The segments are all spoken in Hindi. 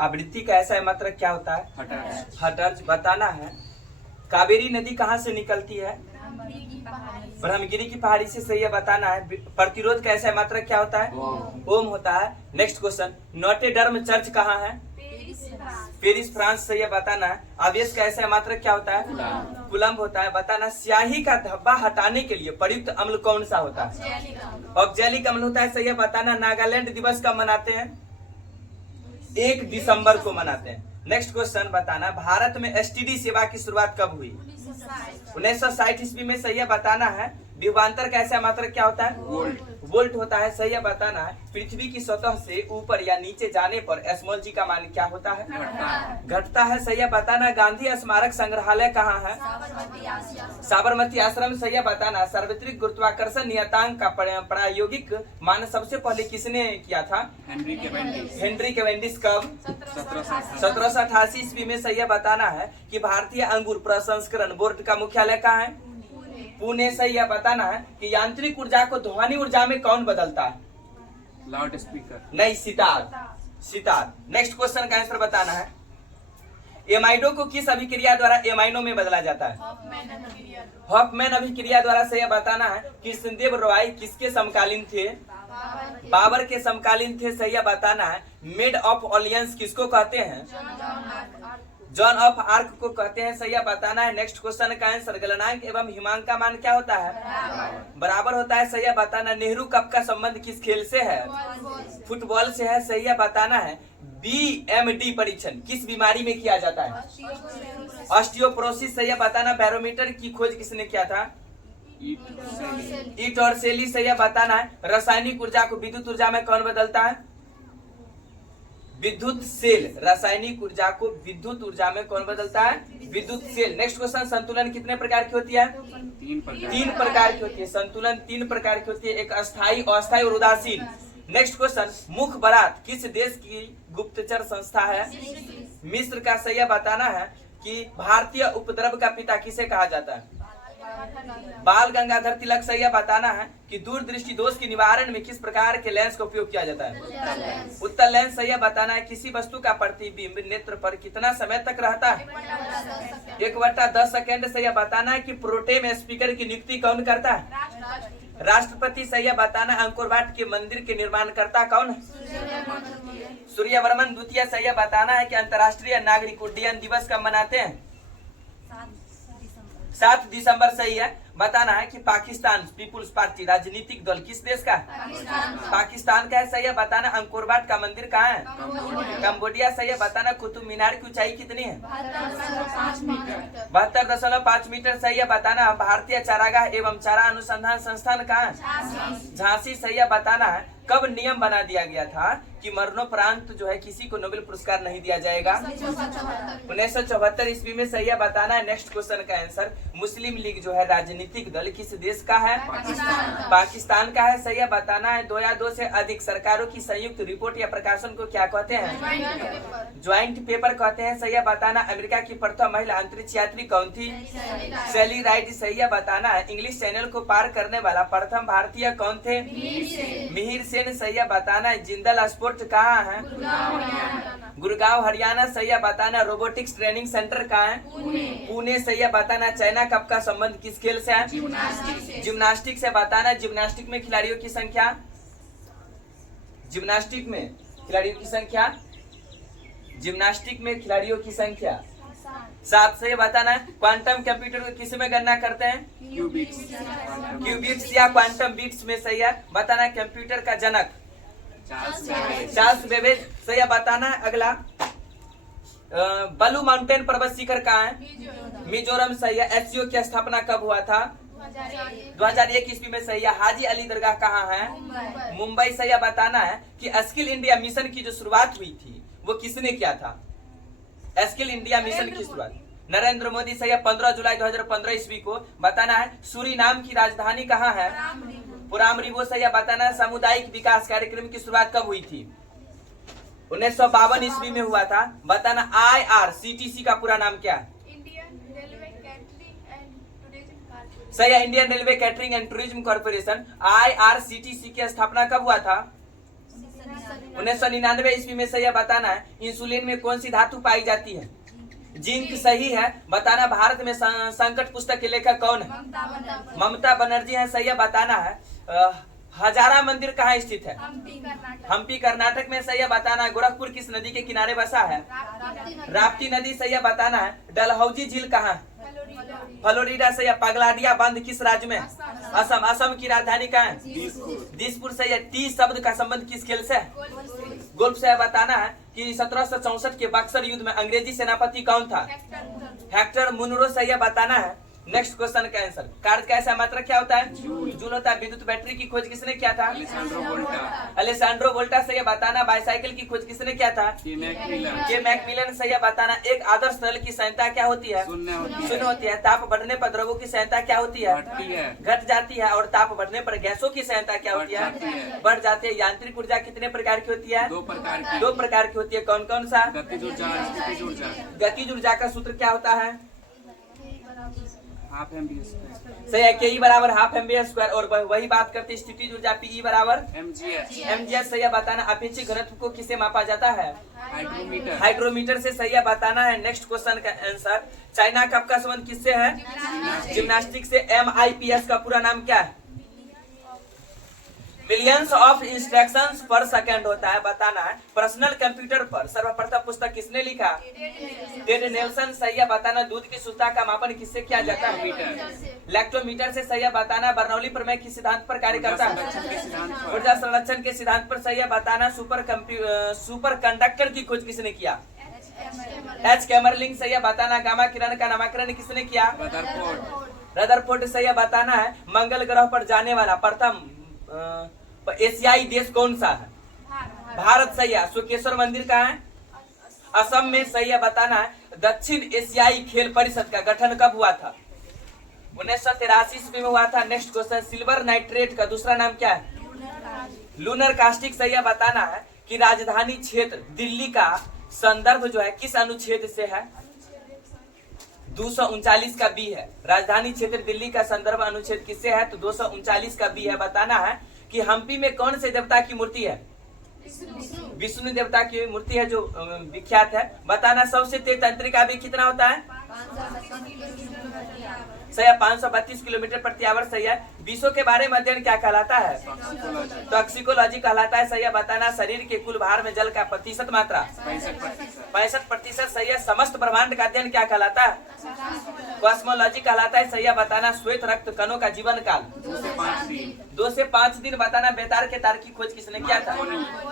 आवृत्ति का ऐसा मात्रक क्या होता है? हर्ट्ज। बताना है कावेरी नदी कहाँ से निकलती है? ब्रह्मगिरी की पहाड़ी से। सही है, बताना है प्रतिरोध का ऐसा मात्रक क्या होता है? ओम होता है। नेक्स्ट क्वेश्चन, नोटे डर्म चर्च कहाँ है? Paris France. सही है, बताना है आवेश का ऐसा मात्रक क्या होता है? कूलम्ब होता है। बताना स्याही का धब्बा हटाने के लिए प्रयुक्त अम्ल कौन सा होता है? ऑक्जेलिक अम्ल होता है। सही है, बताना नागालैंड दिवस कब मनाते हैं? 1 दिसंबर को मनाते हैं। नेक्स्ट क्वेश्चन, बताना भारत में एसटीडी सेवा की शुरुआत कब हुई? 1960 ईस्वी में। सही है, बताना है विभवांतर का ऐसा मात्रक क्या होता है? वोल्ट होता है। सही है, बताना है पृथ्वी की सतह से ऊपर या नीचे जाने पर स्मॉल जी का मान क्या होता है? घटता है। सही है, बताना गांधी स्मारक संग्रहालय कहाँ है? साबरमती आश्रम। सही है, बताना सार्वत्रिक गुरुत्वाकर्षण नियतांक का प्रायोगिक मान सबसे पहले किसने किया था? Henry Cavendish. कब? 1788 ईस्वी में। सही है, बताना है कि भारतीय अंगूर प्रसंस्करण बोर्ड का मुख्यालय कहाँ है? पुणे। सही है, बताना है कि यांत्रिक ऊर्जा को ध्वनि ऊर्जा में कौन बदलता है? Loud speaker. नहीं, सितार। नेक्स्ट क्वेश्चन का आंसर बताना है एमाइडो को किस अभिक्रिया द्वारा एमाइनो में बदला जाता है? हॉफमैन अभिक्रिया द्वारा। सही है, बताना है कृष्णदेव रॉय किसके समकालीन थे? बाबर के समकालीन थे। सही है, बताना है मेड ऑफ ऑलियंस किसको कहते हैं? जॉन ऑफ आर्क को कहते हैं। सही है, बताना है नेक्स्ट क्वेश्चन का आंसर गलनांक एवं हिमांक का मान क्या होता है? बराबर होता है। सही है, बताना नेहरू कप का संबंध किस खेल से है? फुटबॉल से है। सही है, बताना है BMD परीक्षण किस बीमारी में किया जाता है? ऑस्टियोपोरोसिस। सही है, बताना बैरोमीटर की खोज किसने किया था? ईट और सेली। सही है, बताना है रासायनिक ऊर्जा को विद्युत ऊर्जा में कौन बदलता है? विद्युत सेल। रासायनिक ऊर्जा को विद्युत ऊर्जा में कौन बदलता है? विद्युत सेल। नेक्स्ट क्वेश्चन, संतुलन कितने प्रकार की होती है? 3 प्रकार की होती है। संतुलन 3 प्रकार की होती है, एक अस्थायी, अस्थायी और उदासीन। नेक्स्ट क्वेश्चन, मुखबरात किस देश की गुप्तचर संस्था है? मिस्र का। सही है, बताना है कि भारतीय उपद्रव का पिता किसे कहा जाता है? बाल गंगाधर तिलक। सही है, बताना है कि दूरदृष्टि दोष के निवारण में किस प्रकार के लेंस का उपयोग किया जाता है? उत्तल लेंस। सही है, बताना है किसी वस्तु का प्रतिबिंब नेत्र पर कितना समय तक रहता है? 1/10 सेकेंड। सही है, बताना है कि प्रोटेम स्पीकर की नियुक्ति कौन करता है? राष्ट्रपति। सही है, बताना अंकोर वाट के मंदिर के निर्माणकर्ता कौन है? सूर्यवर्मन द्वितीय। सही है, बताना है कि अंतर्राष्ट्रीय नागरिक उड्डयन दिवस कब मनाते हैं? 7 दिसंबर। सही है, बताना है कि पाकिस्तान पीपुल्स पार्टी राजनीतिक दल किस देश का? पाकिस्तान का है। सही है, बताना अंकोर वाट का मंदिर कहाँ है? कंबोडिया। सही है, बताना कुतुब मीनार की ऊंचाई कितनी है? 72.5 मीटर। सही है, बताना भारतीय चारागाह एवं चारा अनुसंधान संस्थान कहाँ है? झांसी। सही है, बताना है कब नियम बना दिया गया था कि मरणोपरांत जो है किसी को नोबेल पुरस्कार नहीं दिया जाएगा? 1974 ईस्वी में। सही है, बताना है नेक्स्ट क्वेश्चन का आंसर मुस्लिम लीग जो है राजनीतिक दल किस देश का है? पाकिस्तान का है। सही है, बताना है 2 या 2 से अधिक सरकारों की संयुक्त रिपोर्ट या प्रकाशन को क्या कहते हैं? ज्वाइंट पेपर कहते हैं। सही है, बताना अमेरिका की प्रथम महिला अंतरिक्ष यात्री कौन थी? सैली राइट। सही है, बताना है इंग्लिश चैनल को पार करने वाला प्रथम भारतीय कौन थे? मिहिर सेन। सही है, बताना है जिंदल स्पोर्ट कहाँ है? गुड़गांव हरियाणा। सही है, बताना रोबोटिक्स ट्रेनिंग सेंटर कहाँ है? पुणे। सही है, बताना चाइना कप का संबंध किस खेल से है? जिम्नास्टिक से। बताना जिम्नास्टिक में खिलाड़ियों की संख्या? जिम्नास्टिक में खिलाड़ियों की संख्या 7। से बताना है क्वांटम कंप्यूटर को किस में गणना करते हैं? क्यूबिट्स या क्वांटम बिट्स में। सही है, बताना कंप्यूटर का जनक चार्ल्स बेबेज। सही है, बताना है अगला ब्लू माउंटेन पर्वत शिखर कहाँ है? मिजोरम। सही है, एससीओ की स्थापना कब हुआ था? 2001 ईस्वी में। सही है, हाजी अली दरगाह कहाँ है? मुंबई। सही है, बताना है कि स्किल इंडिया मिशन की जो शुरुआत हुई थी वो किसने किया था? स्किल इंडिया मिशन की शुरुआत नरेंद्र मोदी। सही है, 15 जुलाई 2015 ईस्वी को। बताना है सूरीनाम की राजधानी कहाँ है? पुरामरिबो। सही है, बताना है सामुदायिक विकास कार्यक्रम की शुरुआत कब हुई थी? 1952 ईस्वी में हुआ था। बताना IRCTC का पूरा नाम क्या है? सही है, Indian railway catering and tourism corporation. IRCTC की स्थापना कब हुआ था? 1999 ईस्वी में सही है, बताना है। इंसुलिन में कौन सी धातु पाई जाती है? जिंक सही है, बताना। भारत में संकट पुस्तक के लेखक कौन है? ममता बनर्जी है, सही है, बताना है। हजारा मंदिर कहाँ स्थित है? हम्पी कर्नाटक में, सही है, बताना है। गोरखपुर किस नदी के किनारे बसा है? राप्ती नदी, सही है, बताना है। डलहौजी झील कहाँ है? फ्लोरिडा, सही है। पगलाडिया बंद किस राज्य में? असम। असम की राजधानी कहाँ है? दिसपुर, सही है। 30 शब्द का संबंध किस खेल से? गोल्फ से, बताना है कि 1764 के बक्सर युद्ध में अंग्रेजी सेनापति कौन था? हेक्टर मुनरो, सही है, बताना है। नेक्स्ट क्वेश्चन का आंसर। कार्य का ऐसा मात्रक क्या होता है? जूल होता है। विद्युत बैटरी की खोज किसने किया था? अलेसैंड्रो वोल्टा, सही है, बताना। बाईसाइकिल की खोज किसने किया था? के मैकमिलन, सही है, बताना। एक आदर्श तरल की संख्या क्या होती है? शून्य होती है। ताप बढ़ने पर द्रवों की संख्या क्या होती है? घट जाती है। और ताप बढ़ने पर गैसों की संख्या क्या होती है? बढ़ जाती है। यांत्रिक ऊर्जा कितने प्रकार की होती है? 2 प्रकार की होती है। कौन कौन सा? गतिज ऊर्जा का सूत्र क्या होता है? Half MBA square. सही है, के बराबर हाफ एमबीए स्क्वायर। और वही बात करते हैं स्थितिज ऊर्जा, पी बराबर mgs, सही है, बताना। अपेक्षित घनत्व को किसे मापा जाता है? हाइड्रोमीटर से, सही है, बताना है। नेक्स्ट क्वेश्चन का आंसर। चाइना कप का संबंध किससे है? जिम्नास्टिक से। MIPS का पूरा नाम क्या है? मिलियंस ऑफ इंस्ट्रक्शंस पर सेकंड होता है, बताना है। पर्सनल कंप्यूटर पर सर्वप्रथम पुस्तक किसने लिखा? टेड नेल्सन, सही है, बताना। दूध की शुद्धता का मापन किससे किया जाता है? लैक्टोमीटर से, सही है, बताना। बर्नौली प्रमेय किस सिद्धांत पर कार्य करता है? ऊर्जा संरक्षण के सिद्धांत पर, सही है, बताना। सुपर कंडक्टर की खोज किसने किया? एच कैमरलिंग, सही है, बताना। गामा किरण का नामकरण किसने किया? रदरफोर्ड, सही है, बताना है। मंगल ग्रह पर जाने वाला प्रथम एशियाई देश कौन सा है? भारत, सही है। सुकेश्वर मंदिर कहाँ है? असम में, सही है, बताना है। दक्षिण एशियाई खेल परिषद का गठन कब हुआ था? 1983 ईस्वी में हुआ था। Next question. सिल्वर नाइट्रेट का दूसरा नाम क्या है? लूनर कास्टिक, सही है, बताना है कि राजधानी क्षेत्र दिल्ली का संदर्भ जो है किस अनुच्छेद से है? 239 का बी है। राजधानी क्षेत्र दिल्ली का संदर्भ अनुच्छेद किससे है? तो 239 का बी है, बताना है कि हम्पी में कौन से देवता की मूर्ति है? विष्णु देवता की मूर्ति है जो विख्यात है, बताना। सबसे तेज तंत्रिका भी कितना होता है? सही है, 532 किलोमीटर प्रति आवर, सही है। विषों के बारे में अध्ययन क्या कहलाता है? टॉक्सिकोलॉजी कहलाता है, सही है, बताना। शरीर के कुल भार में जल का प्रतिशत मात्रा 65%, सही है। समस्त ब्रह्मांड का अध्ययन क्या कहलाता है? कॉस्मोलॉजी कहलाता है, सही है, बताना। श्वेत रक्त कणों का जीवन काल 2 से 5 दिन, बताना। बेतार के तार की खोज किसने किया था?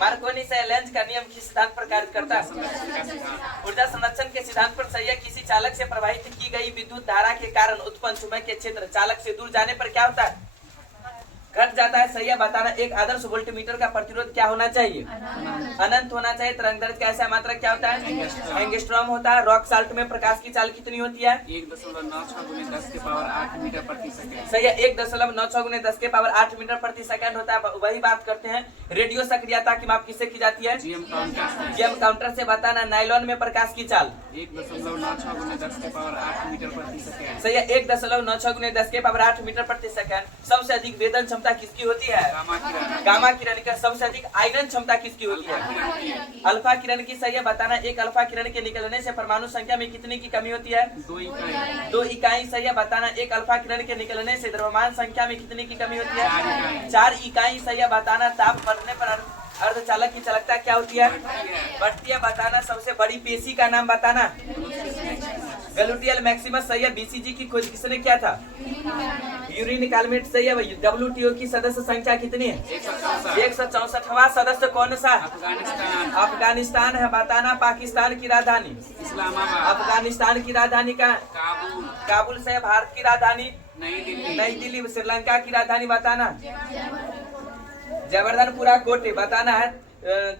मार्कोनी से। लेंज का नियम किस सिद्धांत पर कार्य करता है? ऊर्जा संरक्षण के सिद्धांत पर, सही है। किसी चालक से प्रवाहित की गई विद्युत धारा के कारण उत्पन्न चुंबकीय क्षेत्र चालक से दूर जाने पर क्या होता है? घट जाता है, सही है, बताना। एक आदर्श वोल्टमीटर का प्रतिरोध क्या होना चाहिए? अनंत होना चाहिए। तरंगदैर्घ्य का ऐसा मात्रक क्या होता है? एंगस्ट्रॉम होता है। रॉक साल्ट में प्रकाश की चाल कितनी होती है? 1.96 × 10 के पावर 8 मीटर प्रति सेकंड, सही है। 1.96 × 10 के पावर 8 मीटर प्रति सेकंड होता है। वही बात करते हैं। रेडियो सक्रियता की माप किससे की जाती है? जीएम काउंटर से, बताना। नायलॉन में प्रकाश की चाल 1.96 × 10 के पावर 8 मीटर प्रति सेकंड, सही है। 1.96 × 10 के पावर 8 मीटर प्रति सेकंड। सबसे अधिक वेदन क्षमता किसकी होती है? गामा किरण का। सबसे अधिक आयनन क्षमता किसकी होती है? अल्फा किरण की, सही है, बताना। एक अल्फा किरण के निकलने से परमाणु संख्या में कितने की कमी होती है? 2 इकाई, सही है, बताना। एक अल्फा किरण के निकलने से द्रव्यमान संख्या में कितने की कमी होती है? 4 इकाई, सही है, बताना। ताप बढ़ने पर अर्धचालक की चालकता क्या होती है? बढ़ती है, बताना। सबसे बड़ी पेशी का नाम बताना। गलुटियल मैक्सिमस, सही है। बीसीजी की खोज किसने किया था? यूरिन कालमेट, सही है। WTO की सदस्य संख्या कितनी है? 164वां सदस्य कौन सा? अफगानिस्तान है, बताना। पाकिस्तान की राजधानी? अफगानिस्तान की राजधानी कहाँ है? काबुल से। भारत की राजधानी? नई दिल्ली। श्रीलंका की राजधानी बताना। जयवर्धनपुरा कोटे, बताना है।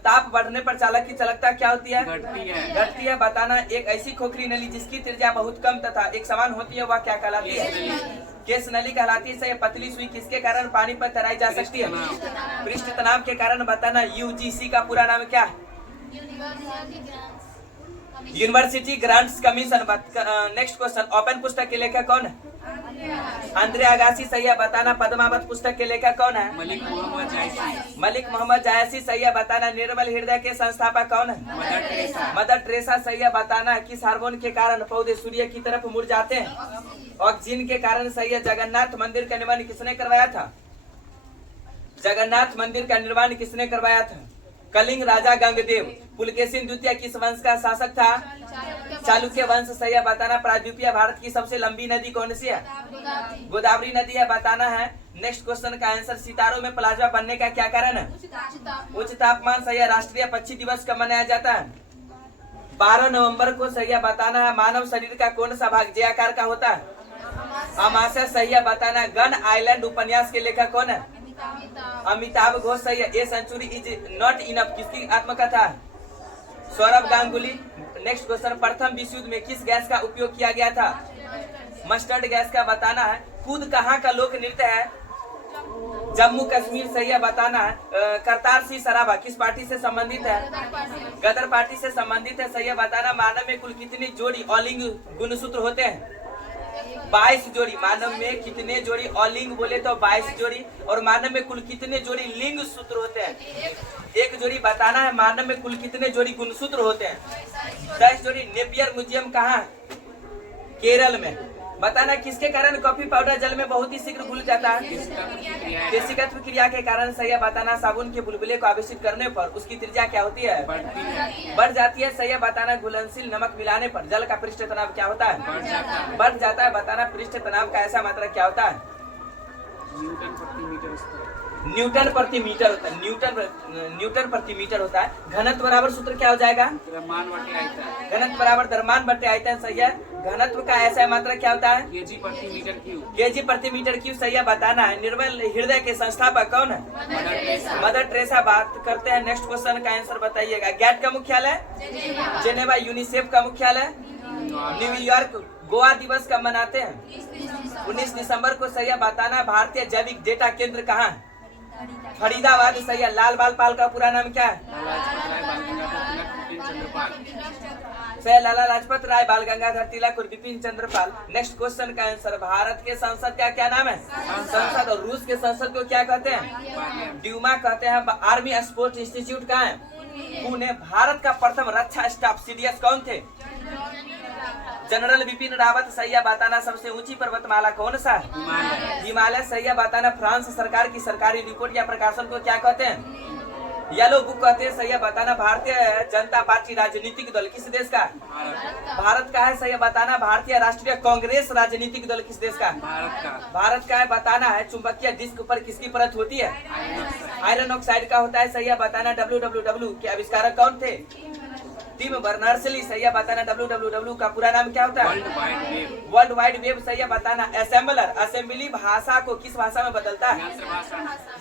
ताप बढ़ने पर चालक की चालकता क्या होती है? घटती है, बताना। एक ऐसी खोखली नली जिसकी त्रिज्या बहुत कम तथा एक समान होती है, वह क्या कहलाती है? केस नली कहलाती है, सही। पतली सुई किसके कारण पानी पर तैराई जा सकती है? पृष्ठ तनाव के कारण, बताना। यूजीसी का पूरा नाम क्या है? University grants commission. Next question. Open पुस्तक के लेखक कौन है? अंद्रे अगासी सही है, बताना। पद्मावत पुस्तक के लेखक कौन है? मलिक मोहम्मद जायसी। मलिक मोहम्मद जायसी सही है, बताना। निर्मल हृदय के संस्थापक कौन है? Mother Teresa. मदर टेरेसा सही है, बताना। किस हार्मोन के कारण पौधे सूर्य की तरफ मुड़ जाते हैं? ऑक्सीजन के कारण सही है। जगन्नाथ मंदिर का निर्माण किसने करवाया था? जगन्नाथ मंदिर का निर्माण किसने करवाया था? कलिंग राजा गंगदेव। पुलकेशिन द्वितीय किस वंश का शासक था? चालुक्य वंश सही है, बताना। प्रायद्वीपीय भारत की सबसे लंबी नदी कौन सी है? गोदावरी नदी है, बताना है। नेक्स्ट क्वेश्चन का आंसर, सितारों में प्लाज्मा बनने का क्या कारण है? उच्च तापमान सही है। राष्ट्रीय पक्षी दिवस कब मनाया जाता है? 12 नवंबर को सही है, बताना है। मानव शरीर का कौन सा भाग जे आकार का होता है? अमाशय सही है, बताना। गन आइलैंड उपन्यास के लेखक कौन है? अमिताभ घोष सही है। A century is not enough किसकी आत्मकथा है? सौरभ गांगुली। नेक्स्ट क्वेश्चन, प्रथम विश्व युद्ध में किस गैस का उपयोग किया गया था? मस्टर्ड गैस का, बताना है। कूद कहाँ का लोक नृत्य है? जम्मू कश्मीर सही है, बताना है। करतार सिंह सराभा किस पार्टी से संबंधित है? गदर पार्टी से संबंधित है, सही है, बताना। मानव में कुल कितनी जोड़ी ऑलिंग गुणसूत्र होते हैं? 22 जोड़ी। मानव में कितने जोड़ी ऑलिंग बोले तो 22 जोड़ी। और मानव में कुल कितने जोड़ी लिंग सूत्र होते हैं? 1 जोड़ी, बताना है। मानव में कुल कितने जोड़ी गुणसूत्र होते हैं? 10 जोड़ी। नेपियर म्यूजियम कहाँ है? केरल में, बताना। किसके कारण कॉफी पाउडर जल में बहुत ही शीघ्र घुल जाता है? केशिकत्व क्रिया के कारण सही है, बताना। साबुन के बुलबुले को आवेशित करने पर उसकी त्रिज्या क्या होती है? बढ़ जाती है, सही है, बताना। घुलनशील नमक मिलाने पर जल का पृष्ठ तनाव क्या होता है? बढ़ जाता है, बताना। पृष्ठ तनाव का ऐसा मात्रा क्या होता है? न्यूटन प्रति मीटर होता है। न्यूटन प्रति मीटर होता है। घनत्व बराबर सूत्र क्या हो जाएगा? घनत्व बराबर द्रव्यमान बटे आयतन, सही है। घनत्व का ऐसा मात्रा क्या होता है? केजी प्रति मीटर क्यूब। केजी प्रति मीटर क्यूब, सही है, बताना है। निर्मल हृदय के संस्थापक कौन है? Mother Teresa. बात करते हैं नेक्स्ट क्वेश्चन का आंसर बताइएगा। गैट का मुख्यालय? जेनेवा। यूनिसेफ का मुख्यालय? न्यूयॉर्क। गोवा दिवस कब मनाते हैं? 19 दिसंबर को, सही है, बताना। भारतीय जैविक डेटा केंद्र कहाँ है? फरीदाबाद, सही है। लाल बाल पाल का पूरा नाम क्या है? सही, लाला लाजपत राय, बाल गंगाधर तिलक और बिपिन चंद्र पाल। नेक्स्ट क्वेश्चन का आंसर, भारत के संसद का क्या नाम है? संसद। और रूस के संसद को क्या कहते हैं? ड्यूमा कहते हैं। आर्मी स्पोर्ट्स इंस्टीट्यूट कहाँ है? पुणे। भारत का प्रथम रक्षा स्टाफ सीडीएस कौन थे? जनरल बिपिन रावत, सही है, बताना। सबसे ऊंची पर्वतमाला कौन सा है? हिमालय, सही है, बताना। फ्रांस सरकार की सरकारी रिपोर्ट या प्रकाशन को क्या कहते हैं? येलो बुक कहते हैं, सही है, बताना। भारतीय जनता पार्टी राजनीतिक दल किस देश का? भारत का है, सही है, बताना। भारतीय राष्ट्रीय कांग्रेस राजनीतिक दल किस देश का? भारत का है, बताना है। चुंबकीय डिस्क पर किसकी परत होती है? आयरन ऑक्साइड का होता है, सही है, बताना। WWW के आविष्कारक कौन थे? टिम बर्नर्स-ली, सही है, बताना। WWW का पूरा नाम क्या होता है? वर्ल्ड वाइड वेब, सही है, बताना। असेंबलर, असेंबली भाषा को किस भाषा में बदलता है?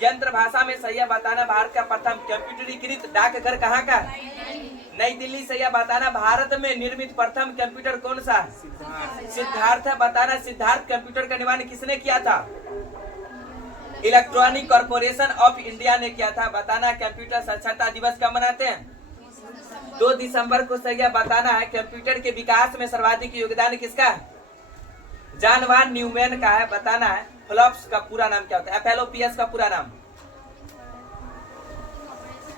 यंत्र भाषा में, सही है, बताना। भारत का प्रथम कंप्यूटरीकृत डाकघर कहाँ का? नई दिल्ली, सही है, बताना। भारत में निर्मित प्रथम कंप्यूटर कौन सा? सिद्धार्थ है, बताना। सिद्धार्थ कंप्यूटर का निर्माण किसने किया था? इलेक्ट्रॉनिक कॉर्पोरेशन ऑफ इंडिया ने किया था, बताना। कंप्यूटर साक्षरता दिवस कब मनाते हैं? 2 दिसंबर को, सही है, बताना है। कंप्यूटर के विकास में सर्वाधिक योगदान किसका? जॉन वान न्यूमैन का है, बताना है। फ्लॉप्स का पूरा नाम क्या होता है? FLOPS का पूरा नाम,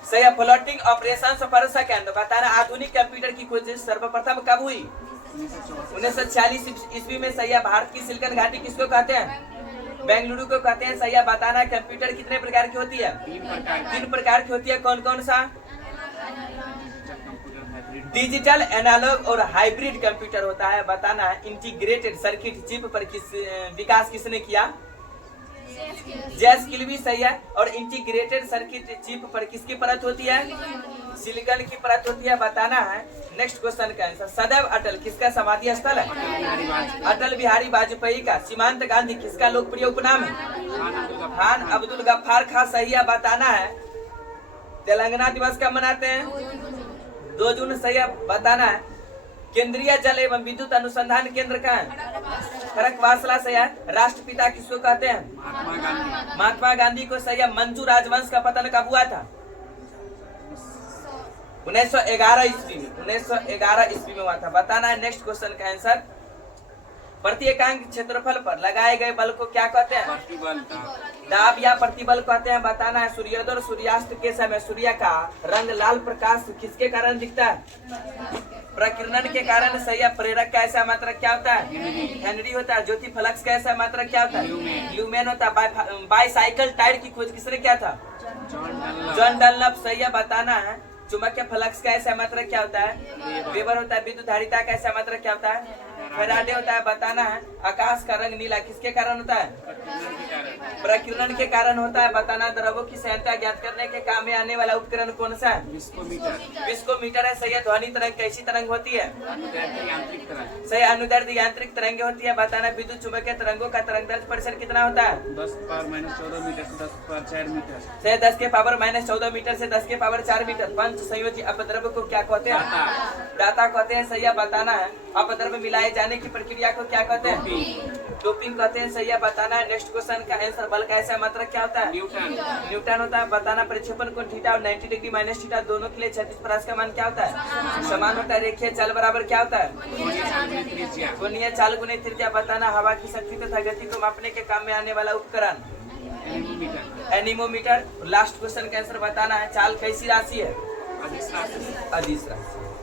सही है, फ्लोटिंग ऑपरेशंस पर सेकंड, बताना। आधुनिक कंप्यूटर की खोज सर्वप्रथम कब हुई? 1946 ईस्वी में, सही है। भारत की सिलिकन घाटी किसको कहते हैं? बेंगलुरु को कहते हैं, सही है, बताना। कंप्यूटर कितने प्रकार की होती है? 3 प्रकार की होती है। कौन कौन सा? डिजिटल, एनालॉग और हाइब्रिड कंप्यूटर होता है, बताना है। इंटीग्रेटेड सर्किट चिप पर विकास किसने किया? जेस किल्बी, सही है। और इंटीग्रेटेड सर्किट चिप पर किसकी परत होती है? सिलिकॉन की परत होती है, बताना है। नेक्स्ट क्वेश्चन का आंसर, सदैव अटल किसका समाधि स्थल है? अटल बिहारी वाजपेयी का। सीमांत गांधी किसका लोकप्रिय उपनाम है? खान अब्दुल गफ्फार खान, सही है, बताना है। तेलंगाना दिवस कब मनाते हैं? 2 जून, सही है, बताना है। केंद्रीय जल एवं विद्युत अनुसंधान केंद्र का है? खड़गवासला, सही है। राष्ट्रपिता किसको कहते हैं? महात्मा गांधी को, सही है। मंजू राजवंश का पतन कब हुआ था? 1911 ईस्वी में। 1911 ईस्वी में हुआ था, बताना है। नेक्स्ट क्वेश्चन का आंसर, प्रति एकांक क्षेत्रफल पर लगाए गए बल को क्या कहते हैं? प्रतिबल दाब। दाब या प्रतिबल कहते हैं। बताना है सूर्योदय और सूर्यास्त के समय सूर्य का रंग लाल प्रकाश किसके कारण दिखता है? प्रकीर्णन के कारण। सही है। प्रेरक का ऐसा मात्रक क्या होता है? हेनरी होता है। ज्योति फ्लक्स का ऐसा मात्रक क्या होता है? ल्यूमेन होता है। बाईसाइकिल टायर की खोज किसने किया था? John Dunlop. सही है। बताना है चुंबकीय फ्लक्स का ऐसा मात्रक क्या होता है? वेबर होता है। विद्युत धारिता का ऐसा मात्रक क्या होता है? फैराडे होता है। बताना है आकाश का रंग नीला किसके कारण होता है? प्रकीर्णन के कारण होता है। बताना द्रव्यों की संख्या ज्ञात करने के काम में आने वाला उपकरण कौन सा है? विस्कोमीटर है। सही है। ध्वनि तरंग कैसी तरंग होती है? यांत्रिक तरंग। सही। अनुदैर्ध्य यांत्रिक तरंगे होती है। बताना विद्युत चुंबकीय तरंगों का तरंग दैर्ध्य प्रतिशत कितना होता है? 10⁻⁻14 मीटर से 10⁻4 मीटर। सही। 10⁻⁻14 मीटर से 10⁻4 मीटर। पंच संयोजी अपद्रव्य को क्या कहते हैं? दाता कहते हैं। सही है। बताना है अपद्रव्य मिलाए जाने की प्रक्रिया को क्या कहते हैं? डोपिंग कहते हैं। सही है। बताना है नेक्स्ट क्वेश्चन का आंसर बल का ऐसा मात्रक क्या होता है? न्यूटन होता है। बताना प्रक्षेपण कोण थीटा और 90 डिग्री माइनस थीटा दोनों के लिए क्षैतिज परास का मान क्या होता है? समान होता है। रेखीय चाल बराबर क्या होता है? कोणीय चाल गुणित त्रिज्या। बताना हवा की शक्ति तथा गति को मापने के काम में आने वाला उपकरण एनीमोमीटर। लास्ट क्वेश्चन का आंसर बताना है चाल कैसी राशि है? अदिश राशि।